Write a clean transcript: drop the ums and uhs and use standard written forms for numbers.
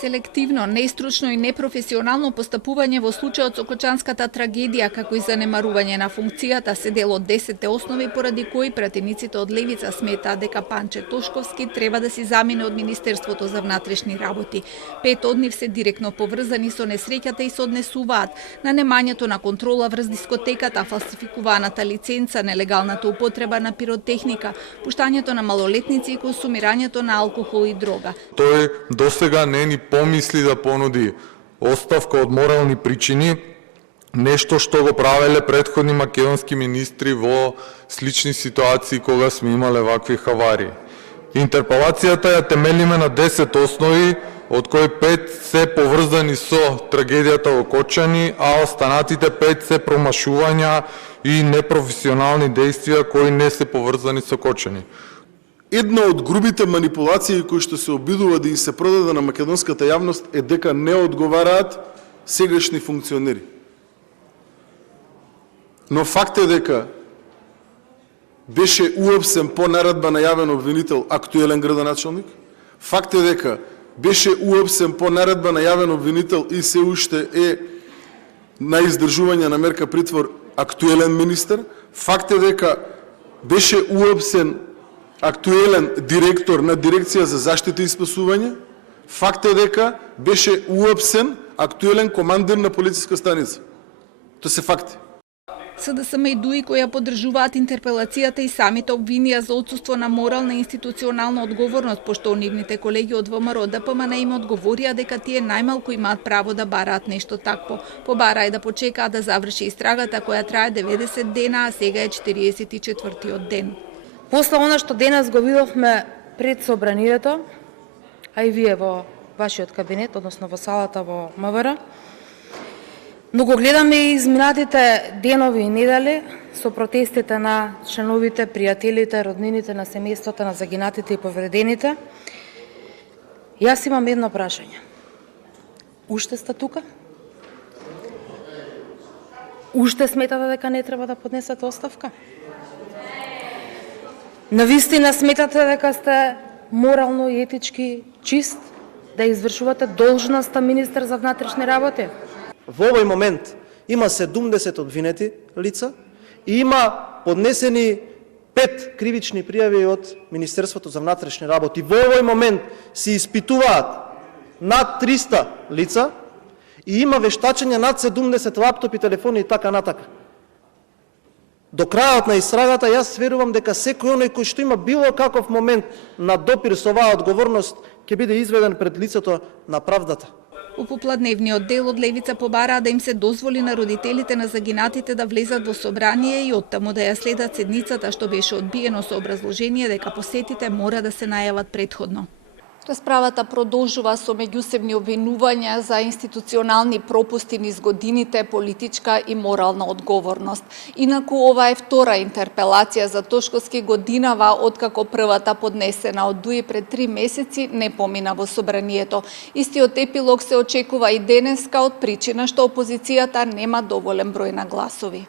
Селективно, нестручно и непрофесионално постапување во случајот со Кочанската трагедија, како и занемарување на функцијата, се дел од 10 основи поради кои пратениците од левица сметаат дека Панче Тошковски треба да си замине од Министерството за внатрешни работи. 5 од нив се директно поврзани со несреќата и се однесуваат на немањето на контрола врз дискотеката, фалсификуваната лиценца, нелегалната употреба на пиротехника, пуштањето на малолетници и консумирањето на алкохол и дрога. Тој досега не ни помисли да понуди оставка од морални причини, нешто што го правеле претходни македонски министри во слични ситуации кога сме имале вакви хавари. Интерпелацијата ја темелиме на 10 основи, од кои 5 се поврзани со трагедијата во Кочани, а останатите 5 се промашувања и непрофесионални действија кои не се поврзани со Кочани. Една од грубите манипулации кои што се обидува да и се продаде на македонската јавност е дека не одговараат сегашни функционери. Но факт е дека беше уапсен по наредба на јавен обвинител актуелен градоначалник, факт е дека беше уапсен по наредба на јавен обвинител и се уште е на издржување на мерка притвор актуелен министер, факт е дека беше уапсен актуелен директор на дирекција за заштита и спасување, факт е дека беше уапсен актуелен командир на полициска станица. Тоа се факти. СДСМ и ДУИ кои ја поддржуваат интерпелацијата и самите обвинија за отсуство на морална и институционална одговорност, пошто нивните колеги од ВМРО ДПМН им одговорија дека тие најмалку имаат право да бараат нешто такво. Побараа да почекаат да заврши истрагата која трае 90 дена, а сега е 44-тиот ден. После она што денес го видовме пред собранието, а и вие во вашиот кабинет, односно во салата во МВР, но го гледаме и изминатите денови и недели со протестите на членовите, пријателите, роднините на семејствата на загинатите и повредените. Јас имам едно прашање. Уште сте тука? Уште сметате дека не треба да поднесете оставка? Навистина сметате дека сте морално и етички чист да извршувате должноста министер за внатрешни работи? Во овој момент има 70 обвинети лица и има поднесени 5 кривични пријави од Министерството за внатрешни работи. Во овој момент се испитуваат над 300 лица и има вештачење над 70 лаптопи, телефони и така натака. До крајот на истрагата јас верувам дека секој оној кој што има било каков момент на допир со оваа одговорност ќе биде изведен пред лицето на правдата. Во попладневниот дел од левица побараа да им се дозволи на родителите на загинатите да влезат во собрание и оттаму да ја следат седницата, што беше одбиено со образложение дека посетите мора да се најават претходно. Расправата продолжува со меѓусебни обвинувања за институционални пропусти низ годините, политичка и морална одговорност. Инаку ова е втора интерпелација за Тошковски годинава откако првата поднесена од ДУИ пред 3 месеци не помина во собранието. Истиот епилог се очекува и денеска од причина што опозицијата нема доволен број на гласови.